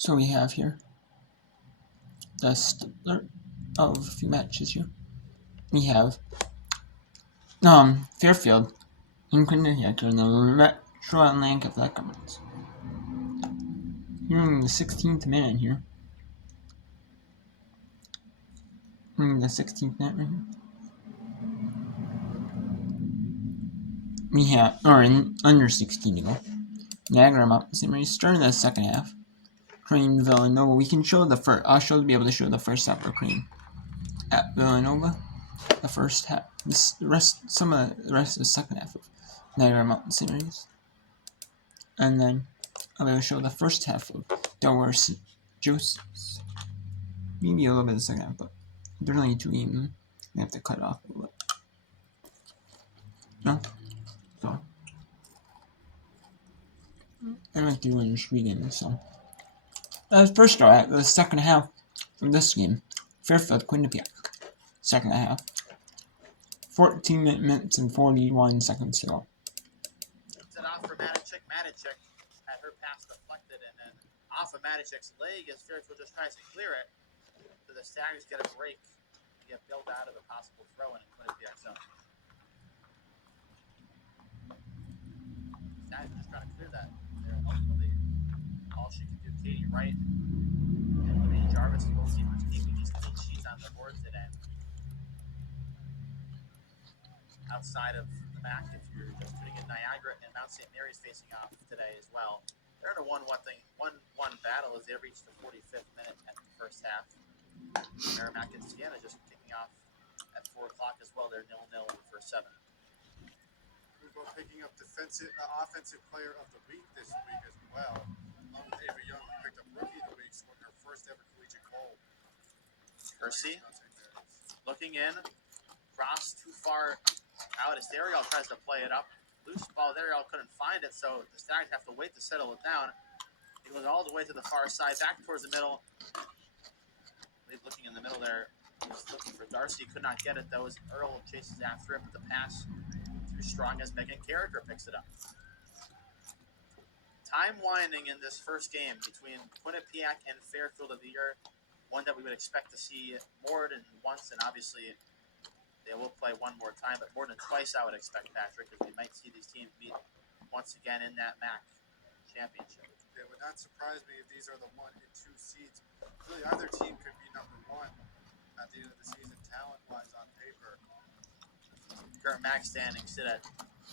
So we have here the start of a few matches here. We have Fairfield in Connecticut in the Metro Atlantic Athletic Conference. Here in the 16th minute here. In the 16th minute right here. We have, or in under 16 to go. Niagara Mountain St. Mary's starting the second half. Crane Villanova. We can show the first. I'll be able to show the first half of Crane at Villanova. The first half. The rest of the second half of Niagara Mountain St. Mary's. And then I'm going to show the first half of Delaware Joseph's. Maybe a little bit of the second half, but there's only 2 games. We have to cut off a little bit. No? So. I'm not doing street games, so. First start, the second half of this game. Fairfield, Quinnipiac. Second half. 14 minutes and 41 seconds to go. It off for Matichik. Matichik had her pass deflected, and then off of Matichik's leg as Fairfield just tries to clear it. So the Staggers get a break and get bailed out of a possible throw in Quinnipiac zone. Staggers just trying to clear that. There, ultimately, all she can do, Katie Wright and Libby Jarvis, the goalkeepers, keeping these clean sheets on the board today. Outside of the MAC, if you're just tuning in, Niagara and Mount St. Mary's facing off today as well. They're in a 1-1 battle as they reach the 45th minute at the first half. Merrimack and Siena just kicking off at 4 o'clock as well. They're 0-0 in the first 7. We're both picking up offensive player of the week this week as well. Avery Young picked up rookie of the week, scoring her first ever collegiate goal. Kersey looking in, cross too far out as Dariel tries to play it up. Loose ball, Dariel couldn't find it, so the Stags have to wait to settle it down. He goes all the way to the far side, back towards the middle. Looking in the middle there, he was looking for Darcy, could not get it though as Earl chases after it, but the pass too strong as Megan Carricker picks it up. Time winding in this first game between Quinnipiac and Fairfield of the year, one that we would expect to see more than once, and obviously they will play one more time, but more than twice I would expect, Patrick, because we might see these teams meet once again in that MAC championship. It would not surprise me if these are the 1 and 2 seeds. Really, either team could be number 1 at the end of the season, talent-wise on paper. Current MAC standings sit at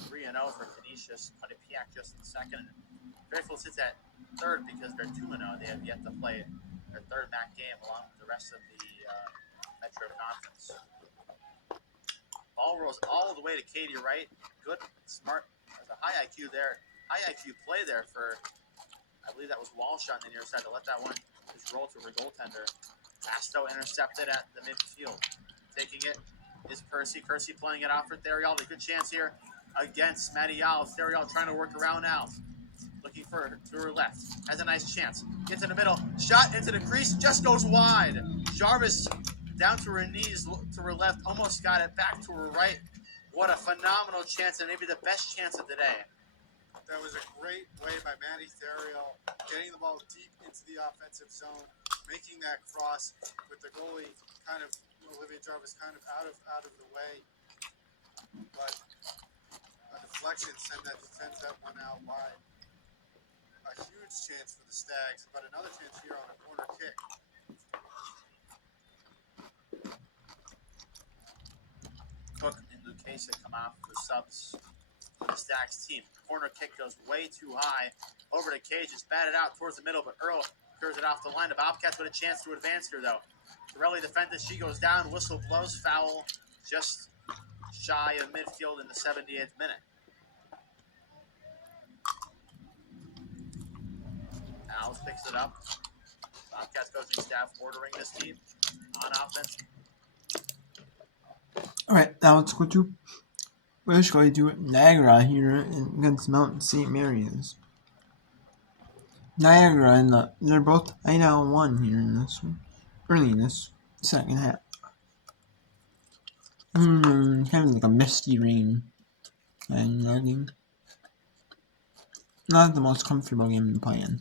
3-0 for Canisius, Quinnipiac just in second. Fairfield sits at third because they're 2-0. They have yet to play their third MAC game along with the rest of the Metro Conference. Ball rolls all the way to Katie Wright. Good, smart. There's a high IQ there. High IQ play there for, I believe that was Walsh on the near side to let that one just roll to her goaltender. Pasto intercepted at the midfield. Taking it is Kersey. Kersey playing it off for Theriault. A good chance here against Mattial. Theriault trying to work around now. Looking for her to her left. Has a nice chance. Gets in the middle. Shot into the crease. Just goes wide. Jarvis down to her knees, to her left. Almost got it back to her right. What a phenomenal chance, and maybe the best chance of the day. That was a great way by Maddie Theriault, getting the ball deep into the offensive zone, making that cross with the goalie kind of, Olivia Jarvis kind of out of the way. But a deflection sends that one out wide. A huge chance for the Stags, but another chance here on a corner kick. Cook and Lucchese come off for subs for the Stags team. Corner kick goes way too high. Over to Cage. It's batted out towards the middle, but Earl clears it off the line. The Bobcats with a chance to advance here, though. Torelli defended. She goes down. Whistle blows. Foul just shy of midfield in the 78th minute. Alves picks it up. Bobcats coaching staff ordering this team on offense. Alright, now let's go to we're just going to do Niagara here against Mount St. Mary's. Niagara and they're both 8-1 here in this one, early in this second half. Kind of like a misty rain and game. Not the most comfortable game to play in.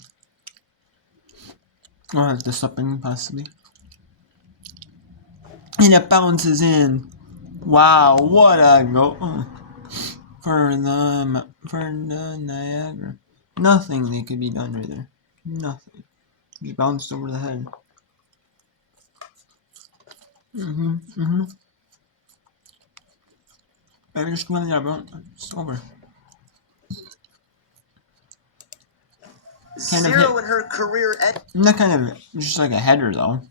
Or the stopping possibly. And it bounces in. Wow, what a goal for the Niagara. Nothing they could be done right there. Nothing. Just bounced over the head. I just went there, bro. It's over. Kind of Zero hit. in her career. Not kind of just like a header though.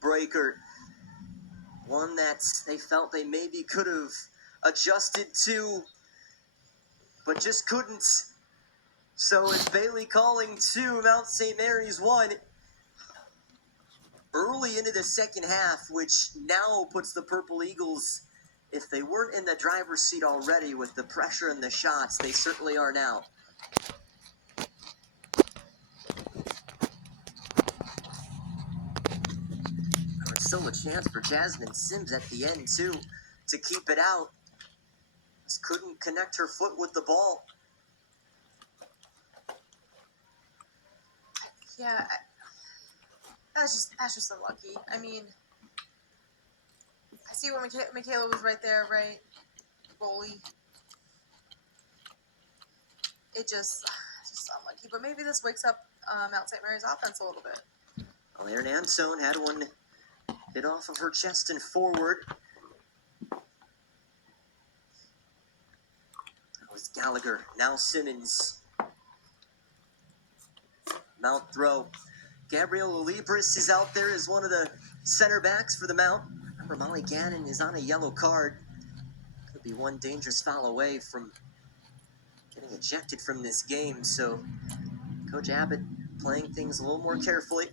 Breaker. One that they felt they maybe could have adjusted to, but just couldn't. So it's Bailey calling 2, Mount St. Mary's 1. Early into the second half, which now puts the Purple Eagles, if they weren't in the driver's seat already with the pressure and the shots, they certainly are now. There's still a chance for Jasmine Sims at the end, too, to keep it out. Just couldn't connect her foot with the ball. Yeah, that's just unlucky. I mean, I see when Michaela was right there, right? Goalie. It's just unlucky. But maybe this wakes up Mount St. Mary's offense a little bit. Well, Erin Ansone had one hit off of her chest and forward. That was Gallagher. Now Simmons. Mount throw. Gabriela Libris is out there as one of the center backs for the Mount. Remember, Molly Gannon is on a yellow card. Could be one dangerous foul away from getting ejected from this game. So Coach Abbott playing things a little more carefully.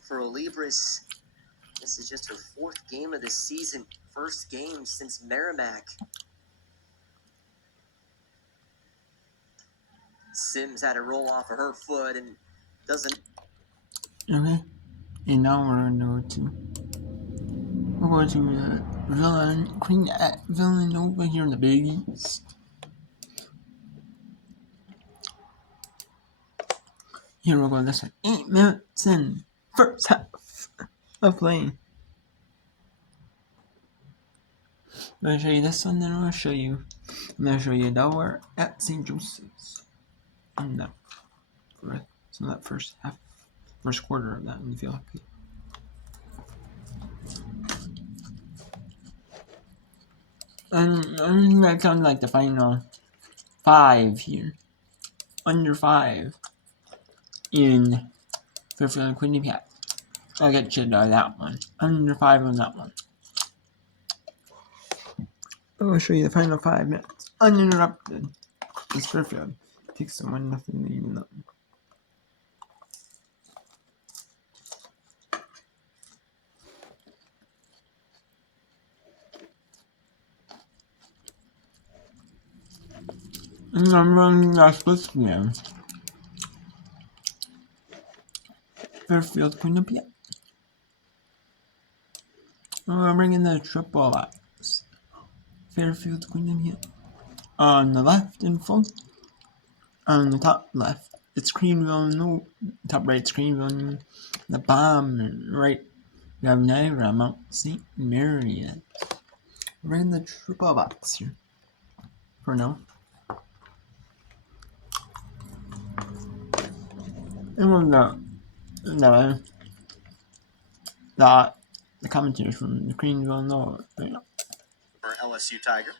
For Libris, this is just her 4th game of the season. First game since Merrimack. Sims had a roll off of her foot and doesn't. Okay. And now we're going to Queen at Villanova here in the Big East. Here we'll go this one. 8 minutes in. First half of playing. I'm going to show you this one, then I'm going to show you Delaware at St. Joseph's. And that, so that first quarter of that in the field hockey. And I'm going to count like the final 5 here. Under 5 in Fairfield and Quinnipiac. I'll get you to that one. Under 5 on that one. I'll show you the final 5 minutes. Uninterrupted. It's Fairfield. Takes the 1-0 lead in that one. And I'm running that split screen. Fairfield Quinnipiac. I'm bringing the triple box. Fairfield Quinnipiac. On the left in front. On the top left, it's Greenville. No, top right, it's Greenville. The bottom right, we have Niagara, Mount St. Mary's. We're in the triple box here for now. And we'll the commentators from the Greenville, no, For LSU Tiger.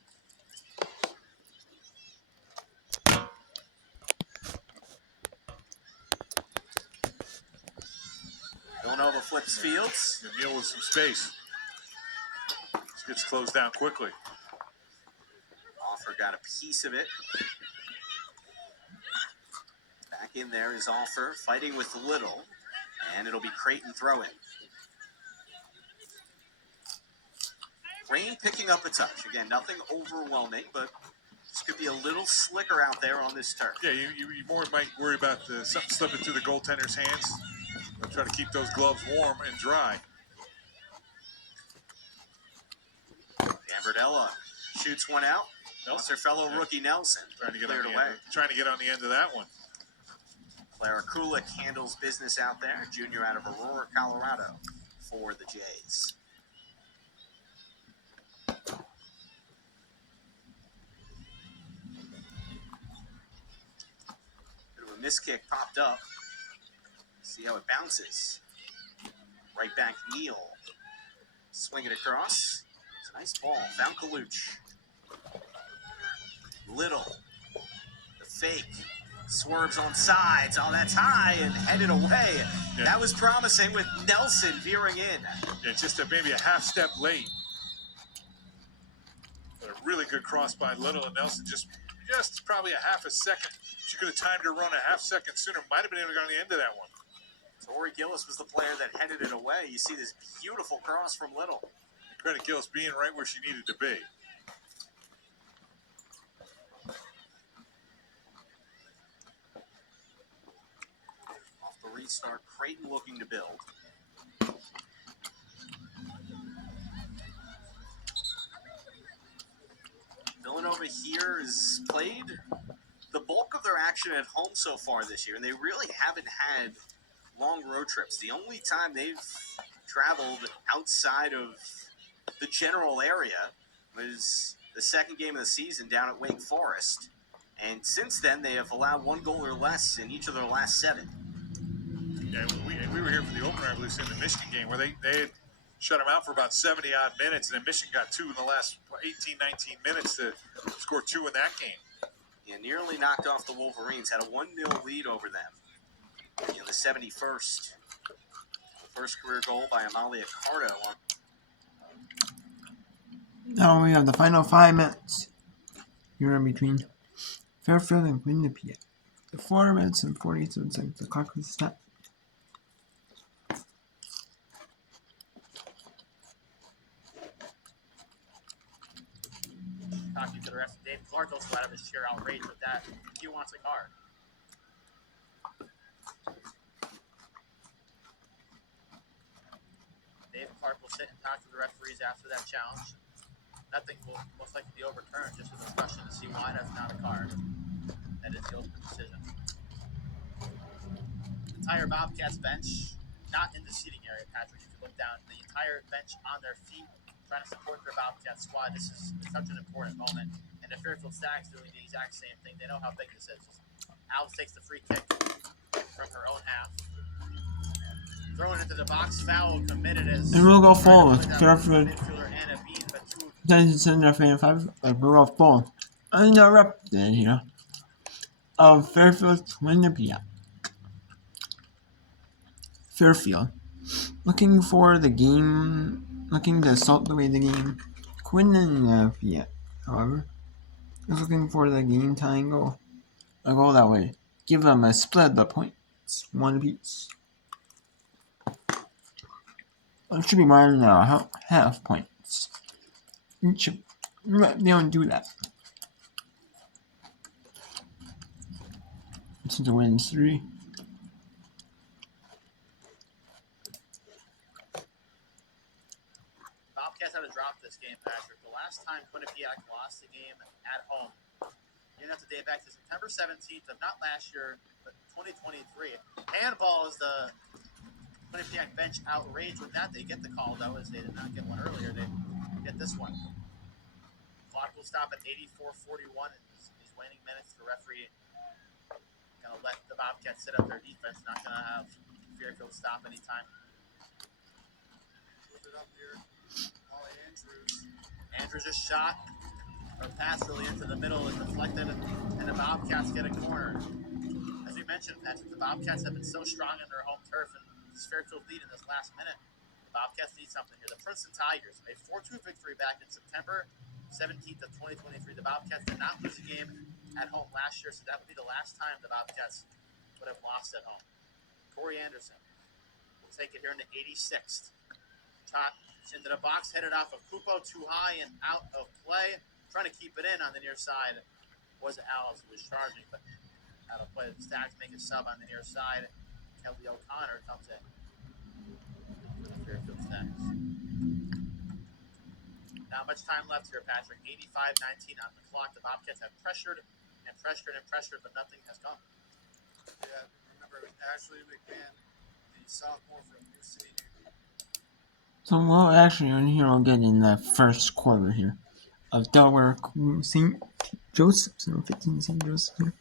Villanova flips fields. Neal with some space. This gets closed down quickly. Offer got a piece of it. Back in there is Offer fighting with Little. And it'll be Creighton throwing. Rain picking up a touch. Again, nothing overwhelming, but this could be a little slicker out there on this turf. Yeah, you more might worry about something slipping through the goaltender's hands. They'll try to keep those gloves warm and dry. Gambardella shoots one out. That's their fellow rookie Nelson. Trying to get Cleared on the away. end. Trying to get on the end of that one. Clara Kulik handles business out there. Junior out of Aurora, Colorado for the Jays. Bit of a miss kick popped up. See how it bounces. Right back, Neal. Swing it across. It's a nice ball. Found Kaluch. Little. The fake. Swerves on sides. Oh, that's high and headed away. Yeah. That was promising with Nelson veering in. Yeah, just maybe a half step late. But a really good cross by Little, and Nelson just probably a half a second. She could have timed her run a half second sooner. Might have been able to go on the end of that one. Tori Gillis was the player that headed it away. You see this beautiful cross from Little. And credit Gillis being right where she needed to be. Off the restart, Creighton looking to build. Villanova here has played the bulk of their action at home so far this year, and they really haven't had long road trips. The only time they've traveled outside of the general area was the second game of the season down at Wake Forest. And since then, they have allowed 1 goal or less in each of their last 7. Yeah, we were here for the opener, I believe, in the Michigan game, where they had shut them out for about 70-odd minutes, and then Michigan got 2 in the last 18, 19 minutes to score 2 in that game. Yeah, nearly knocked off the Wolverines, had a 1-0 lead over them in the 71st. First career goal by Amalia Cardo. Now we have the final 5 minutes here in between Fairfield and Quinnipiac. The 4 minutes and 47 seconds. The clock is stopped. Talking to the rest. Dave Clark also out of his chair, outraged with that. He wants a card. Dave Clark will sit and talk to the referees after that challenge. Nothing will most likely be overturned, just a discussion to see why that's not a card. That is the ultimate decision. The entire Bobcats bench, not in the seating area, Patrick, you can look down. The entire bench on their feet, trying to support their Bobcat squad. This is such an important moment. And the Fairfield Stag's doing the exact same thing. They know how big this is. Alex takes the free kick from her own half. Throwing into the box, foul committed as... And we'll go forward. Fairfield. Midfielder Anna Bean, but two... Attention center fan 5. We'll go forward. Uninterrupted here. Of Fairfield Quinnipiac. Fairfield. Looking for the game. Looking to assault the way the game. Quinnipiac, however, is looking for the game tying goal. A goal that way. Give them a split the points. 1 apiece. It should be more than half points. They don't do that. This is the wins 3. Bobcats had to drop this game, Patrick. The last time Quinnipiac lost the game at home, you have to date back to September 17th of not last year, but 2023. Handball is the Quinnipiac bench outraged with that. They get the call, though, as they did not get one earlier. They get this one. Clock will stop at 84:41 in these waning minutes. The referee going to let the Bobcats sit up their defense. Not going to have Fairfield stop anytime. Put it up here. Molly Andrews. Andrews just shot or pass really into the middle is deflected, and the Bobcats get a corner. As we mentioned, Patrick, the Bobcats have been so strong in their home turf, and this Fairfield lead in this last minute. The Bobcats need something here. The Princeton Tigers, a 4-2 victory back in September 17th of 2023. The Bobcats did not lose a game at home last year, so that would be the last time the Bobcats would have lost at home. Corey Anderson will take it here in the 86th. Shot into the box, headed off of Kupo, too high and out of play. Trying to keep it in on the near side was Alice, who was charging, but out of play. The Stags make a sub on the near side. Kelly O'Connor comes in for the Fairfield Stags. Not much time left here, Patrick. 85-19 on the clock. The Bobcats have pressured and pressured and pressured, but nothing has come. Yeah, remember it was Ashley McMahon, the sophomore from New City. So we'll actually in here we'll get in the first quarter here of Delaware St. Joseph's, 15 St. Joseph's here.